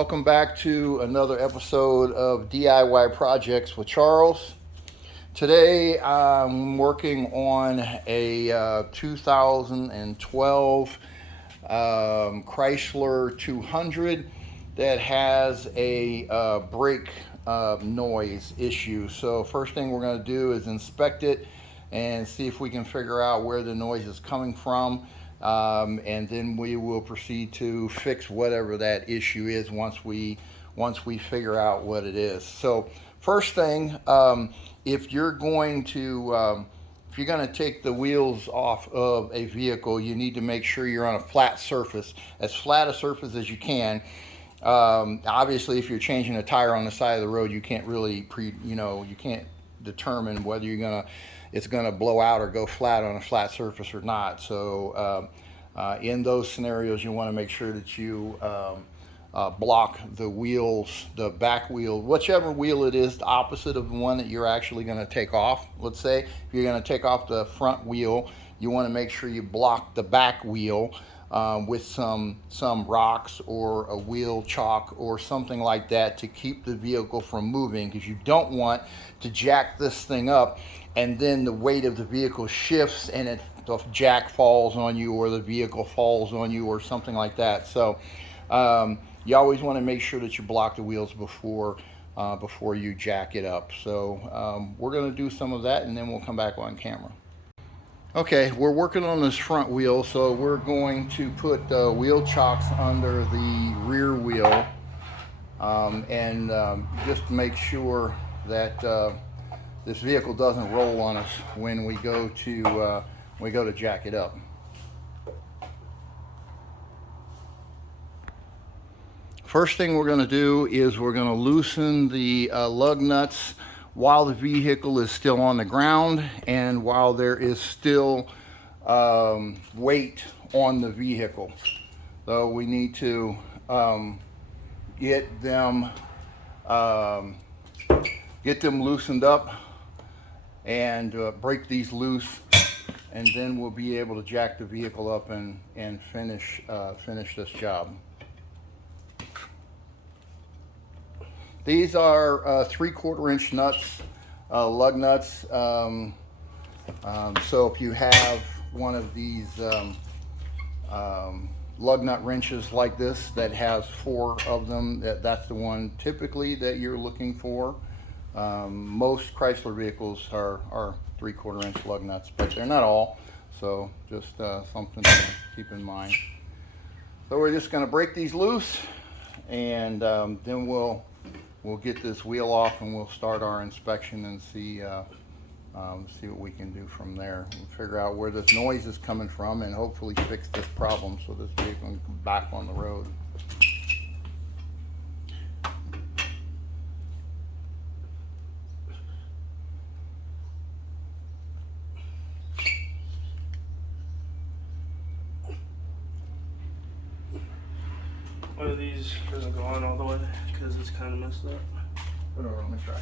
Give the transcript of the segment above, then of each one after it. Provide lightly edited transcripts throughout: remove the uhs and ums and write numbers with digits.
Welcome back to another episode of DIY Projects with Charles. Today I'm working on a 2012 Chrysler 200 that has a brake noise issue. So first thing we're going to do is inspect it and see if we can figure out where the noise is coming from. And then we will proceed to fix whatever that issue is once we figure out what it is. So first thing, if you're going to take the wheels off of a vehicle, you need to make sure you're on a flat surface, as flat a surface as you can. Obviously, if you're changing a tire on the side of the road, you can't really you can't determine whether it's gonna blow out or go flat on a flat surface or not. So in those scenarios, you want to make sure that you block the wheels, the back wheel, whichever wheel it is, the opposite of the one that you're actually going to take off. Let's say if you're going to take off the front wheel, you want to make sure you block the back wheel with some rocks or a wheel chalk or something like that to keep the vehicle from moving, because you don't want to jack this thing up and then the weight of the vehicle shifts and the jack falls on you or the vehicle falls on you or something like that. So you always want to make sure that you block the wheels before you jack it up. So we're going to do some of that and then we'll come back on camera. Okay, we're working on this front wheel, so we're going to put wheel chocks under the rear wheel and just make sure that this vehicle doesn't roll on us when we go to jack it up. First thing we're going to do is we're going to loosen the lug nuts while the vehicle is still on the ground and while there is still weight on the vehicle. So we need to get them loosened up and break these loose, and then we'll be able to jack the vehicle up and finish this job. These are 3/4 inch nuts, lug nuts. So if you have one of these lug nut wrenches like this that has 4 of them, that's the one typically that you're looking for. Most Chrysler vehicles are 3/4 inch lug nuts, but they're not all. So just something to keep in mind. So we're just going to break these loose, and then we'll get this wheel off and we'll start our inspection and see what we can do from there. We'll figure out where this noise is coming from and hopefully fix this problem so this vehicle can come back on the road. One of these doesn't go on all the way because it's kind of messed up. Whatever, let me try.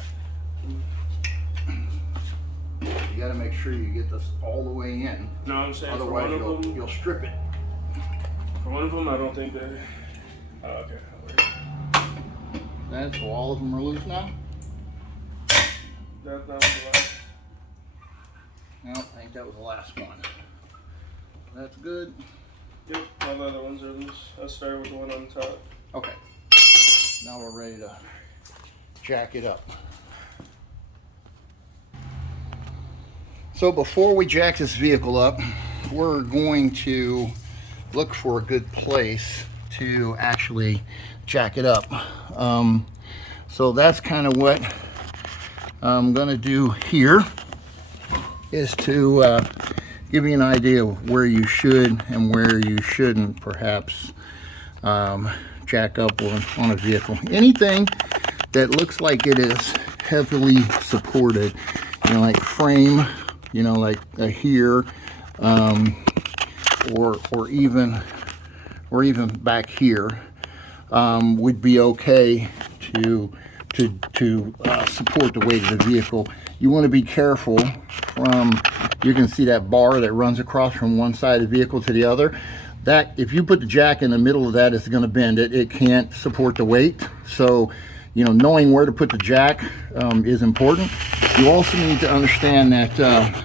You got to make sure you get this all the way in. No, I'm saying otherwise for one of them, you'll strip it. For one of them, I don't think they. Oh, okay. So all of them are loose now? That was the last. No, I think that was the last one. That's good. Yep, all the other ones are loose. I started with the one on the top. Okay. Now we're ready to jack it up. So before we jack this vehicle up, we're going to look for a good place to actually jack it up. So that's kind of what I'm going to do here, is to give you an idea of where you should and where you shouldn't perhaps jack up on a vehicle. Anything that looks like it is heavily supported, like frame, like here, or even back here, would be okay to support the weight of the vehicle. You want to be careful from, you can see that bar that runs across from one side of the vehicle to the other. that if you put the jack in the middle of that, it's going to bend it. It can't support the weight. So, you know, knowing where to put the jack is important. You also need to understand that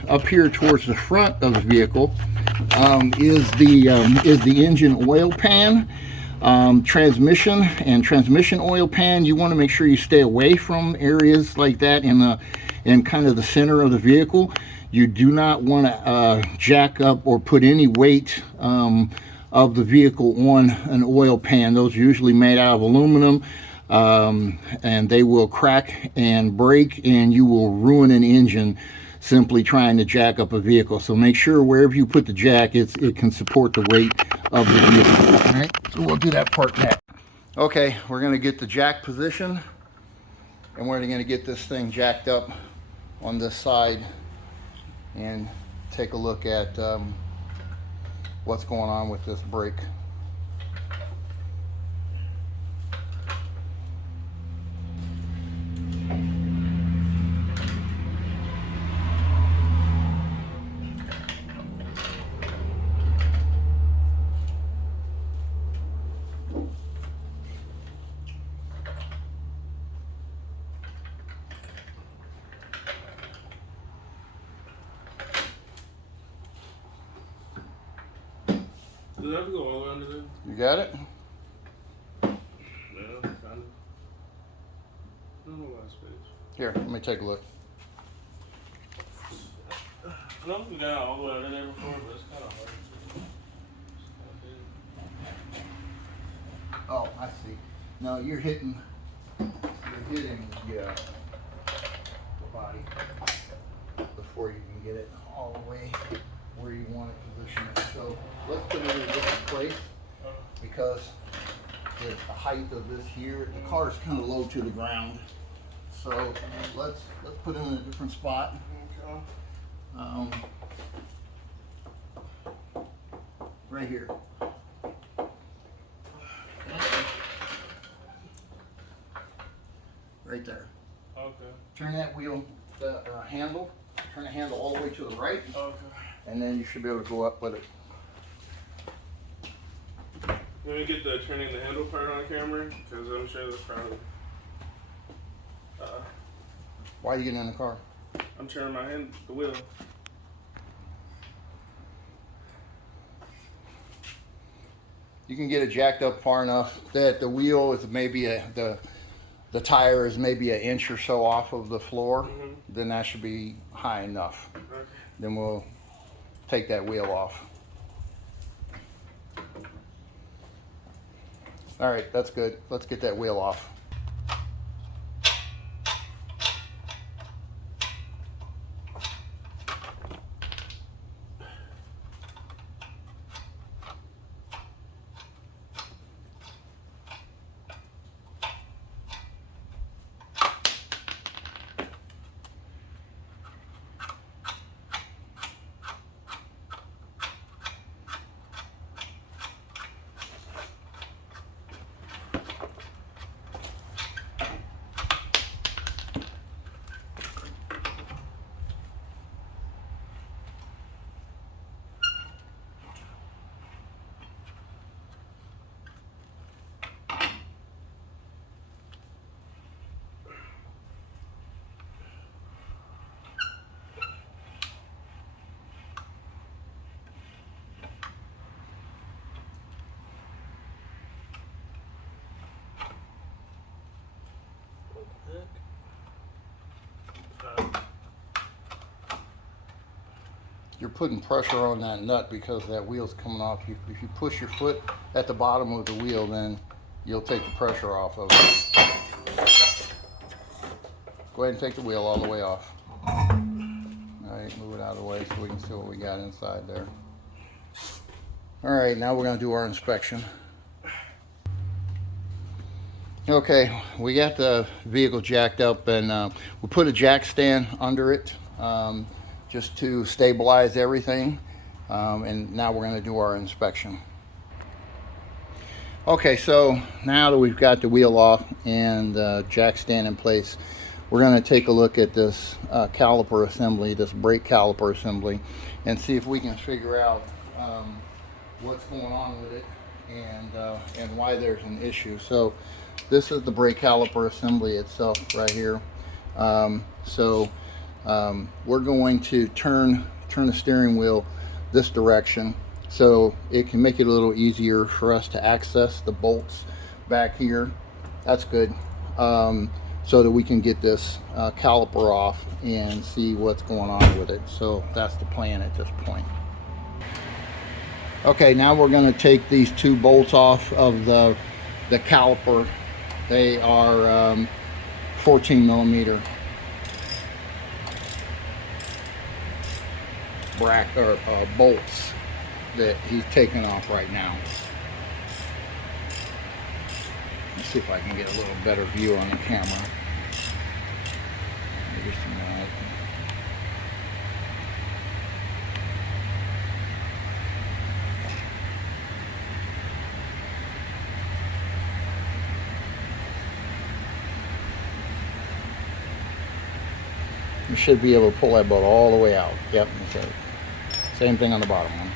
up here towards the front of the vehicle is the engine oil pan. Transmission oil pan, you want to make sure you stay away from areas like that in kind of the center of the vehicle. You do not want to jack up or put any weight of the vehicle on an oil pan. Those are usually made out of aluminum, and they will crack and break, and you will ruin an engine simply trying to jack up a vehicle. So make sure wherever you put the jack, it can support the weight of the vehicle. All right, so we'll do that part next. Okay, we're going to get the jack position, and we're going to get this thing jacked up on this side and take a look at what's going on with this brake. Does it have to go all the way under there? You got it? Yeah, kind of. I don't know why space. Here, let me take a look. I know we got all the way under there before, but it's kind of hard. Oh, I see. No, you're hitting the body before you can get it all the way where you want it positioned. So let's put it in a different place because the height of this here, the car is kind of low to the ground. So let's put it in a different spot. Right here. Right there. Okay. Turn that wheel, the handle, turn the handle all the way to the right. Okay. And then you should be able to go up with it. Let me get the turning the handle part on camera, because I'm sure that's probably. Why are you getting in the car? I'm turning the wheel. You can get it jacked up far enough that the wheel is maybe the tire is maybe an inch or so off of the floor. Mm-hmm. Then that should be high enough. Okay. Then we'll take that wheel off. All right, that's good. Let's get that wheel off. You're putting pressure on that nut because that wheel's coming off. If you push your foot at the bottom of the wheel, then you'll take the pressure off of it. Go ahead and take the wheel all the way off. All right, move it out of the way so we can see what we got inside there. All right, now we're going to do our inspection. Okay, we got the vehicle jacked up, and we put a jack stand under it just to stabilize everything, and now we're going to do our inspection. Okay, so now that we've got the wheel off and the jack stand in place, we're going to take a look at this caliper assembly, this brake caliper assembly, and see if we can figure out what's going on with it and why there's an issue. So this is the brake caliper assembly itself right here. We're going to turn the steering wheel this direction so it can make it a little easier for us to access the bolts back here. That's good. So that we can get this caliper off and see what's going on with it. So that's the plan at this point. Okay, now we're going to take these two bolts off of the caliper. They are 14 millimeter bolts that he's taking off right now. Let's see if I can get a little better view on the camera. Maybe some light. You should be able to pull that bolt all the way out. Yep, that's it. Same thing on the bottom one.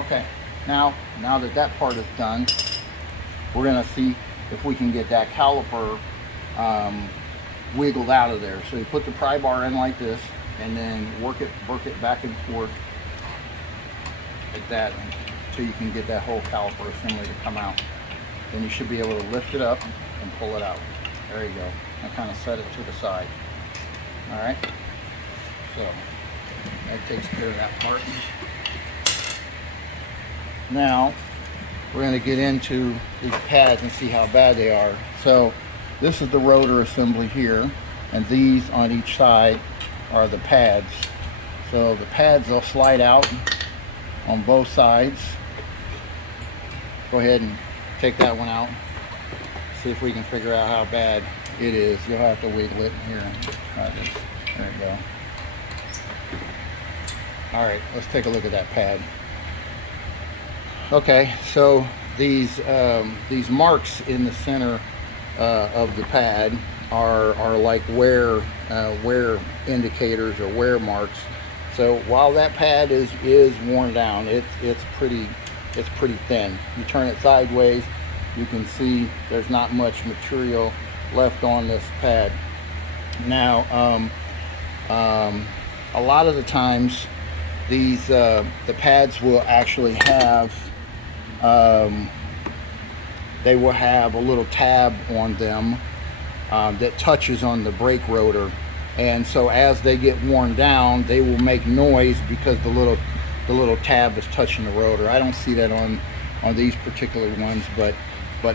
Okay, now that that part is done, we're gonna see if we can get that caliper wiggled out of there. So you put the pry bar in like this, and then work it back and forth like that until you can get that whole caliper assembly to come out. Then you should be able to lift it up and pull it out. There you go. And kind of set it to the side. All right. So that takes care of that part. Now we're going to get into these pads and see how bad they are. So this is the rotor assembly here, and these on each side are the pads. So the pads will slide out on both sides. Go ahead and take that one out. See if we can figure out how bad it is. You'll have to wiggle it here and try this. There you go. All right, let's take a look at that pad. Okay, so these marks in the center of the pad are like wear indicators or wear marks. So while that pad is worn down, it's pretty thin. You turn it sideways, you can see there's not much material left on this pad. Now, a lot of the times, these the pads will actually have they will have a little tab on them that touches on the brake rotor, and so as they get worn down, they will make noise because the little tab is touching the rotor. I don't see that on these particular ones, but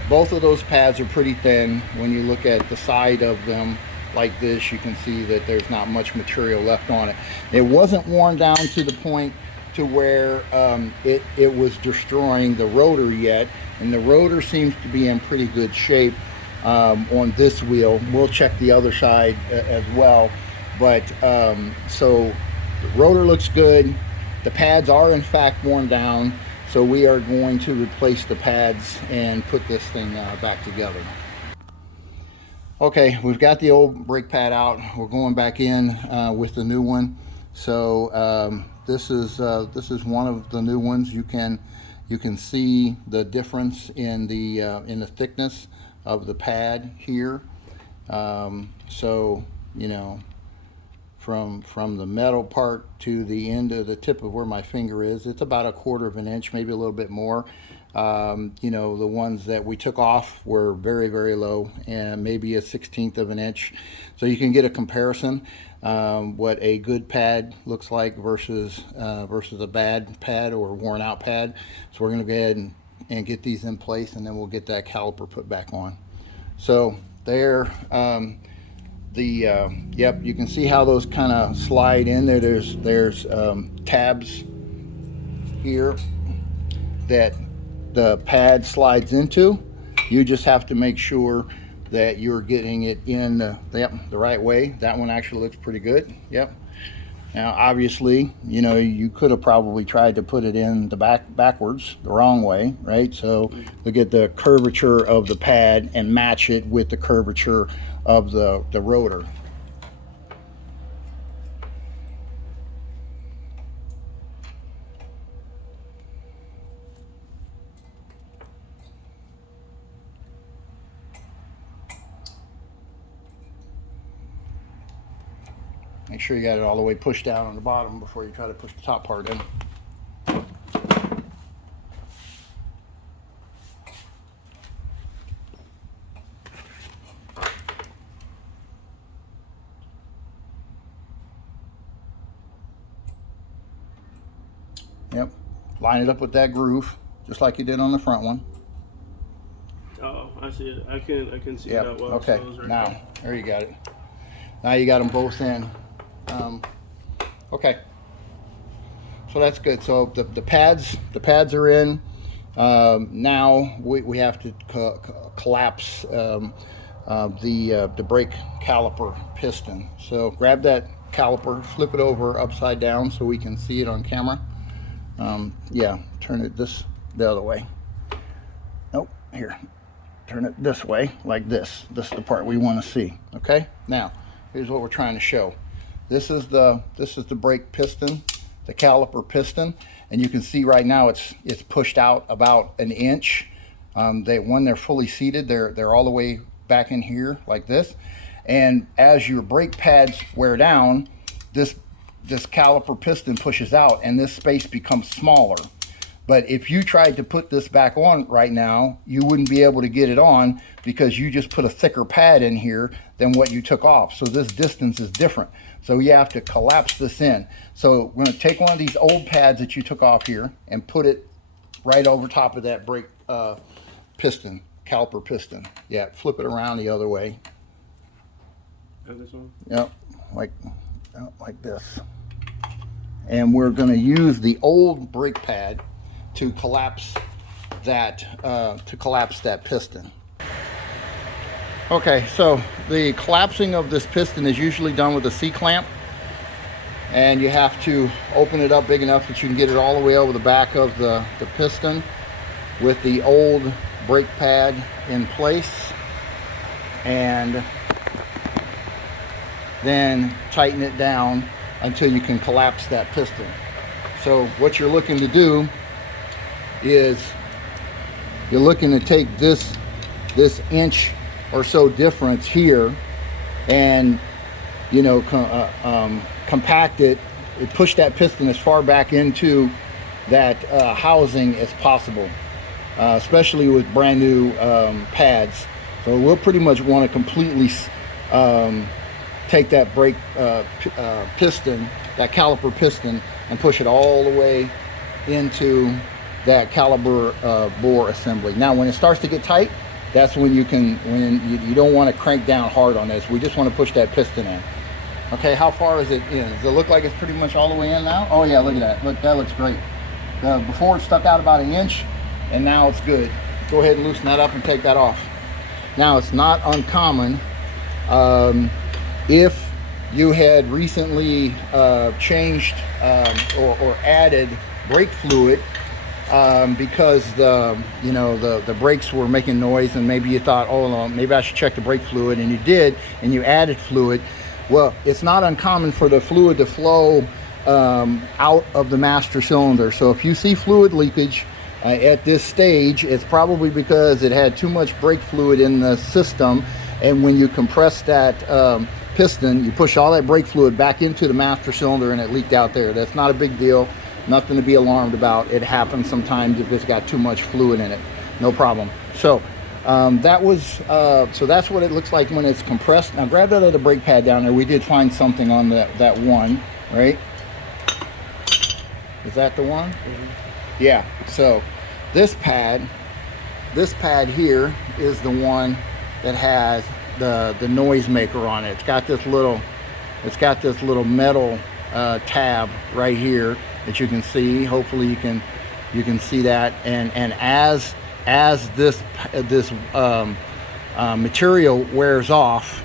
both of those pads are pretty thin. When you look at the side of them like this, you can see that there's not much material left on it. It wasn't worn down to the point to where it was destroying the rotor yet, and the rotor seems to be in pretty good shape on this wheel. We'll check the other side as well, but so the rotor looks good. The pads are in fact worn down, so we are going to replace the pads and put this thing back together. Okay, we've got the old brake pad out. We're going back in with the new one. So this is one of the new ones. You can see the difference in the thickness of the pad here. So you know, from the metal part to the end of the tip of where my finger is. It's about 1/4 of an inch, maybe a little bit more. You know, the ones that we took off were very, very low, and maybe 1/16 of an inch. So you can get a comparison, what a good pad looks like versus a bad pad or worn out pad. So we're going to go ahead and get these in place, and then we'll get that caliper put back on. So there, yep, you can see how those kind of slide in there. There's tabs here that the pad slides into. You just have to make sure that you're getting it in the right way. That one actually looks pretty good. Yep. Now obviously, you know, you could have probably tried to put it in the backwards, the wrong way, right? So look at the curvature of the pad and match it with the curvature of the rotor. Make sure you got it all the way pushed down on the bottom before you try to push the top part in. Yep, line it up with that groove, just like you did on the front one. Oh, I see it. I can see Yep. that well. Okay, So right now, there. there you got it. Now you got them both in. Okay, so that's good. So the pads are in. Now we have to collapse the brake caliper piston. So grab that caliper, flip it over upside down so we can see it on camera. Yeah, turn it the other way. Nope, here. Turn it this way, like this. This is the part we want to see. Okay. Now, here's what we're trying to show. This is the brake piston, the caliper piston, and you can see right now it's pushed out about 1 inch. When they're fully seated, they're all the way back in here like this. And as your brake pads wear down, this caliper piston pushes out, and this space becomes smaller. But if you tried to put this back on right now, you wouldn't be able to get it on because you just put a thicker pad in here than what you took off. So this distance is different. So you have to collapse this in. So we're going to take one of these old pads that you took off here and put it right over top of that brake piston, caliper piston. Yeah, flip it around the other way. And this one? Yep, like this. And we're going to use the old brake pad to collapse that piston. Okay, so the collapsing of this piston is usually done with a C-clamp, and you have to open it up big enough that you can get it all the way over the back of the piston with the old brake pad in place, and then tighten it down until you can collapse that piston. So what you're looking to do is you're looking to take this inch or so difference here and, you know, compact it, push that piston as far back into that housing as possible, especially with brand new pads. So we'll pretty much want to completely take that brake piston, that caliper piston, and push it all the way into that caliper bore assembly. Now when it starts to get tight, that's when you don't want to crank down hard on this. We just want to push that piston in. Okay, how far is it in? Does it look like it's pretty much all the way in now? Oh yeah, look at that. Look, that looks great. Before it stuck out about 1 inch, and now it's good. Go ahead and loosen that up and take that off. Now it's not uncommon if you had recently changed or added brake fluid because the brakes were making noise, and maybe you thought, oh no, maybe I should check the brake fluid, and you did, and you added fluid. Well, it's not uncommon for the fluid to flow out of the master cylinder. So if you see fluid leakage at this stage, it's probably because it had too much brake fluid in the system, and when you compress that piston, you push all that brake fluid back into the master cylinder and it leaked out there. That's not a big deal, nothing to be alarmed about. It happens sometimes if it's got too much fluid in it, no problem. So so that's what it looks like when it's compressed. Now grab that other brake pad down there. We did find something on that one, right? Is that the one? Mm-hmm. Yeah. So this pad here is the one that has the noise maker on it. It's got this little metal tab right here that you can see. Hopefully you can see that. And as this material wears off,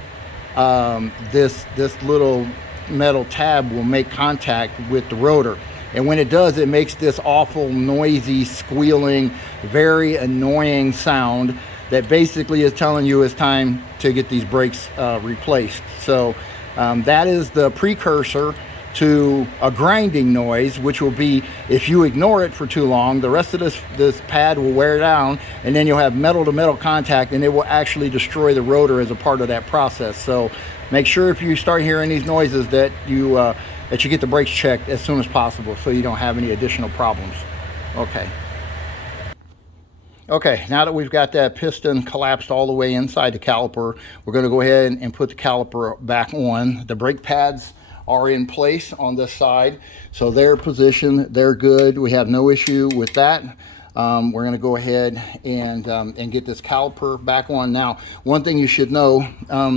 this little metal tab will make contact with the rotor. And when it does, it makes this awful, noisy, squealing, very annoying sound that basically is telling you it's time to get these brakes replaced. So that is the precursor to a grinding noise, which will be, if you ignore it for too long, the rest of this pad will wear down, and then you'll have metal to metal contact, and it will actually destroy the rotor as a part of that process. So make sure if you start hearing these noises that you get the brakes checked as soon as possible so you don't have any additional problems. Okay, now that we've got that piston collapsed all the way inside the caliper, we're going to go ahead and put the caliper back on. The brake pads are in place on this side, so they're positioned, they're good. We have no issue with that. We're going to go ahead and get this caliper back on. Now, one thing you should know,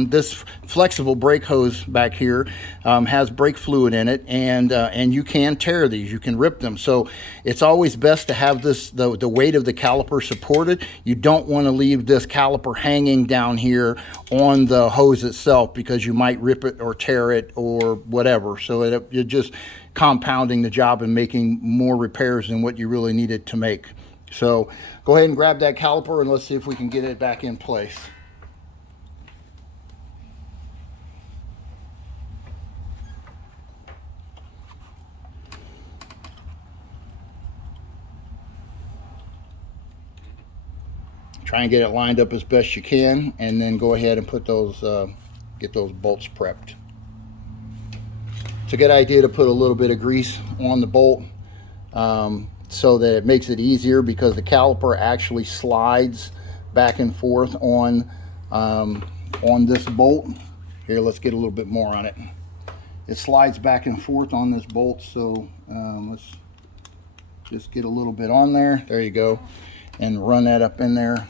this flexible brake hose back here has brake fluid in it, and you can tear these, you can rip them. So it's always best to have the weight of the caliper supported. You don't want to leave this caliper hanging down here on the hose itself, because you might rip it or tear it or whatever. So you're just compounding the job and making more repairs than what you really needed to make. So go ahead and grab that caliper and let's see if we can get it back in place. Try and get it lined up as best you can, and then go ahead and put those, get those bolts prepped. It's a good idea to put a little bit of grease on the bolt, so that it makes it easier, because the caliper actually slides back and forth on this bolt. Here, let's get a little bit more on it. It slides back and forth on this bolt, so let's just get a little bit on there. There you go, and run that up in there.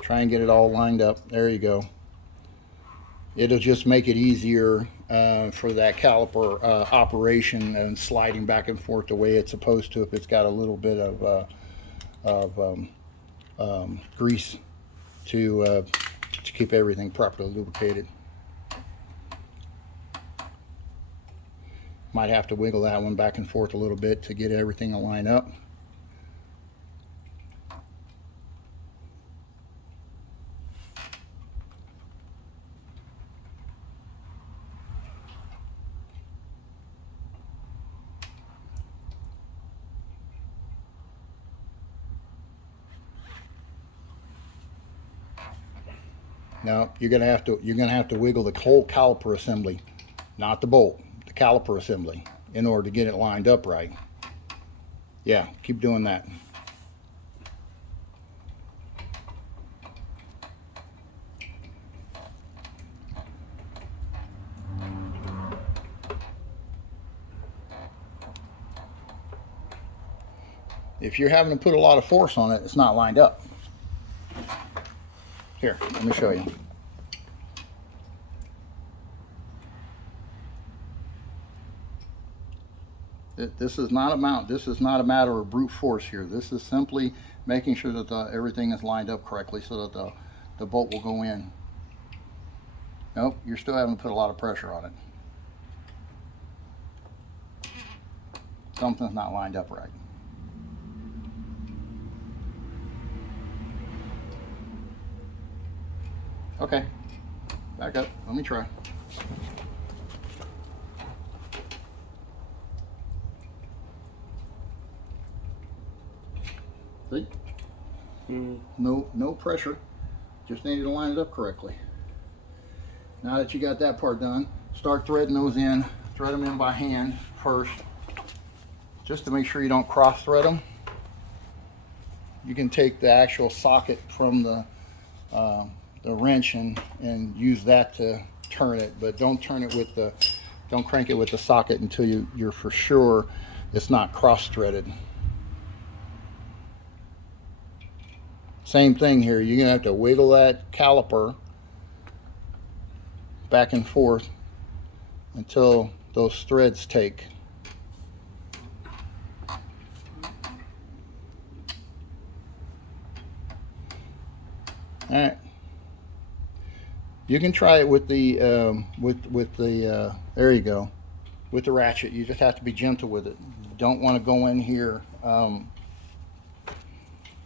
Try and get it all lined up. There you go. It'll just make it easier for that caliper operation and sliding back and forth the way it's supposed to, if it's got a little bit of grease to keep everything properly lubricated. Might have to wiggle that one back and forth a little bit to get everything to line up. Now you're gonna have to wiggle the whole caliper assembly, not the bolt, the caliper assembly, in order to get it lined up right. Yeah, keep doing that. If you're having to put a lot of force on it, it's not lined up. Here, let me show you. This is not a matter of brute force here. This is simply making sure that everything is lined up correctly so that the bolt will go in. Nope, you're still having to put a lot of pressure on it. Something's not lined up right. Okay, back up. Let me try. See? No pressure. Just needed to line it up correctly. Now that you got that part done, start threading those in. Thread them in by hand first, just to make sure you don't cross thread them. You can take the actual socket from the wrench and use that to turn it, but don't turn it with the, don't crank it with the socket until you're for sure it's not cross threaded. Same thing here, you're gonna have to wiggle that caliper back and forth until those threads take. All right. You can try it with the there you go, with the ratchet. You just have to be gentle with it. You don't want to go in here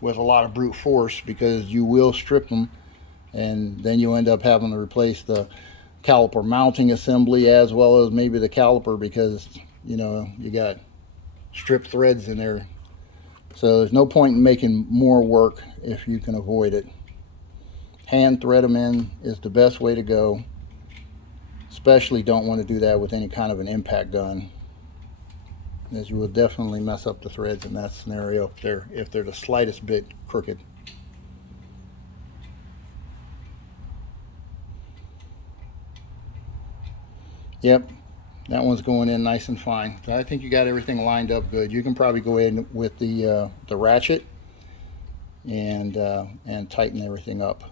with a lot of brute force, because you will strip them, and then you end up having to replace the caliper mounting assembly as well as maybe the caliper, because you know you got stripped threads in there. So there's no point in making more work if you can avoid it. Hand thread them in is the best way to go. Especially don't want to do that with any kind of an impact gun, as you will definitely mess up the threads in that scenario if they're the slightest bit crooked. Yep, that one's going in nice and fine. So I think you got everything lined up good. You can probably go in with the ratchet and tighten everything up.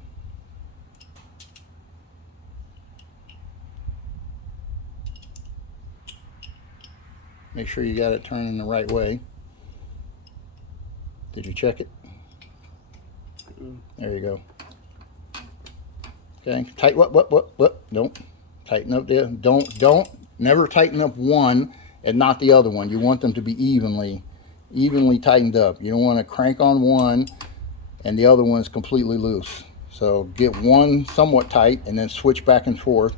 Make sure you got it turning the right way. Did you check it? There you go. Okay, tight, what? Don't tighten up there. Don't never tighten up one and not the other one. You want them to be evenly tightened up. You don't want to crank on one and the other one's completely loose. So get one somewhat tight and then switch back and forth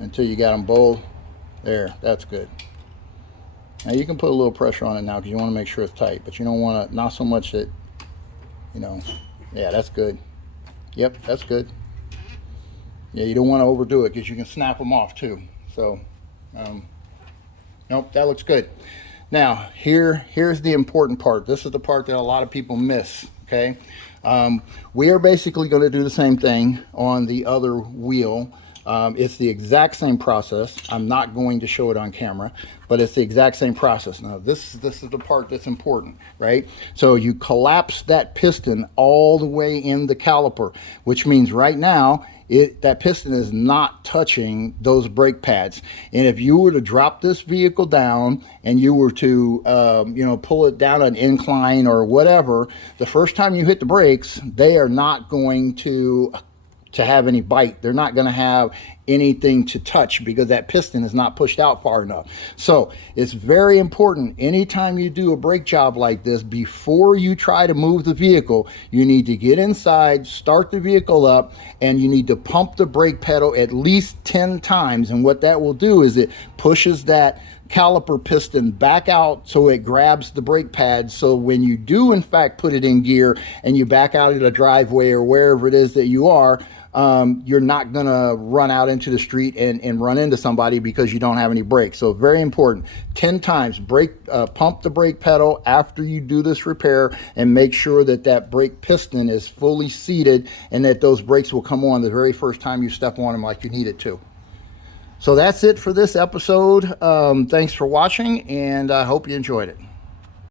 until you got them both. There, that's good. Now you can put a little pressure on it now because you want to make sure it's tight, but you don't want to, not so much that, you know, yeah, that's good. Yep, that's good. Yeah, you don't want to overdo it because you can snap them off too. So, nope, that looks good. Now, here's the important part. This is the part that a lot of people miss, okay? We are basically going to do the same thing on the other wheel. It's the exact same process. I'm not going to show it on camera, but it's the exact same process. Now, this is the part that's important, right? So you collapse that piston all the way in the caliper, which means right now, that piston is not touching those brake pads. And if you were to drop this vehicle down and you were to, you know, pull it down an incline or whatever, the first time you hit the brakes, they are not going to have any bite. They're not going to have anything to touch because that piston is not pushed out far enough. So it's very important anytime you do a brake job like this, before you try to move the vehicle, you need to get inside, start the vehicle up, and you need to pump the brake pedal at least 10 times. And what that will do is it pushes that caliper piston back out so it grabs the brake pads. So when you do in fact put it in gear and you back out of the driveway or wherever it is that you are, you're not gonna run out into the street and run into somebody because you don't have any brakes. So very important, 10 times pump the brake pedal after you do this repair, and make sure that that brake piston is fully seated and that those brakes will come on the very first time you step on them like you need it to. So that's it for this episode. Thanks for watching, and I hope you enjoyed it.